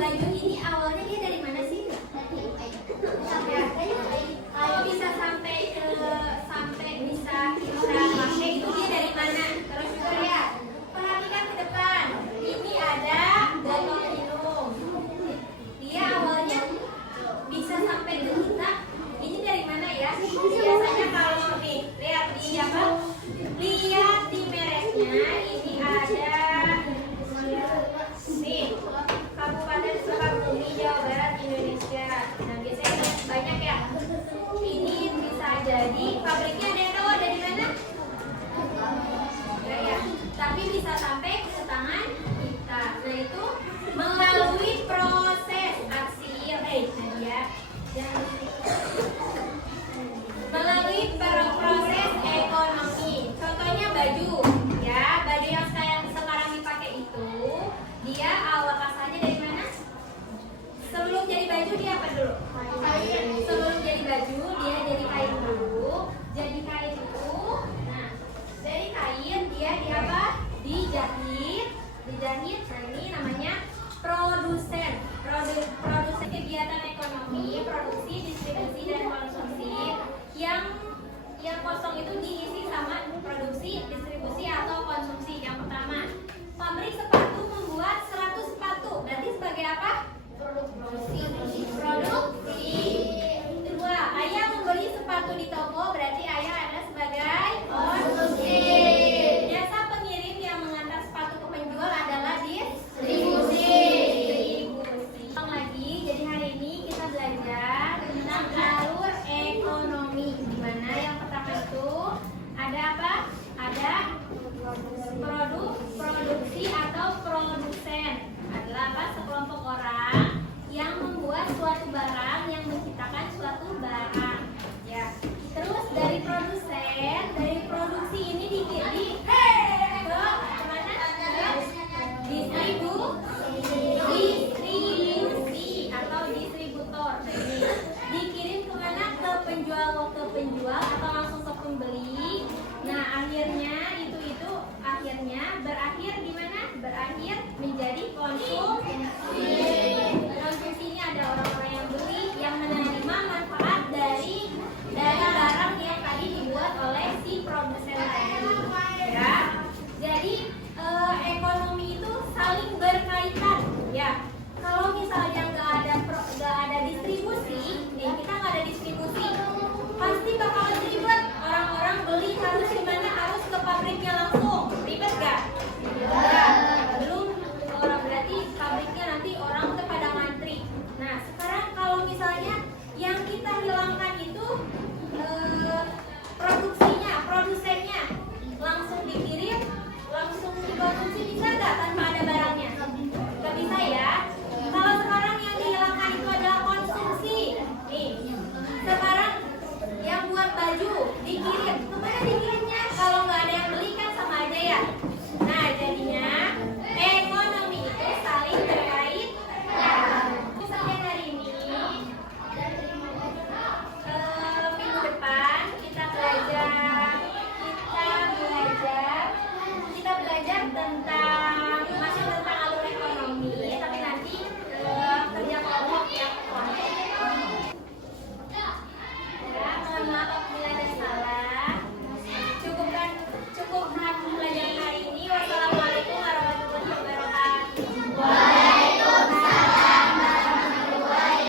baju ini awalnya dia dari mana sih? Kalau bisa sampai bisa pakai itu dia dari mana? Terus juga ya, perhatikan ke depan. Ini ada botol minum. Dia awalnya bisa sampai ke kita. Ini dari mana ya? Biasanya kalau nih lihat di apa? Lihat di mereknya ini ada nih Kabupaten Sukabumi, Jawa Barat, Indonesia. Nah biasanya banyak ya. Ini bisa jadi pabriknya ada yang tahu dari mana? Enggak ya. Tapi bisa sampai ke tangan kita. Nah itu melalui proses aksi Nadia. Melalui proses ekonomi. Contohnya baju, ya baju yang sekarang dipakai itu, dia awal asalnya dari mana? Sebelum jadi baju dia apa dulu? Kain. Sebelum jadi baju dia jadi kain dulu. Jadi kain itu, nah dari kain dia di apa? Dijahit. Nah ini namanya produsen. Produsen kegiatan ekonomi, produksi, distribusi dan konsumsi. Yang kosong itu diisi sama produksi, distribusi atau konsumsi. Yang pertama, pabrik sepatu membuat 100 sepatu. Berarti sebagai apa? Produksi.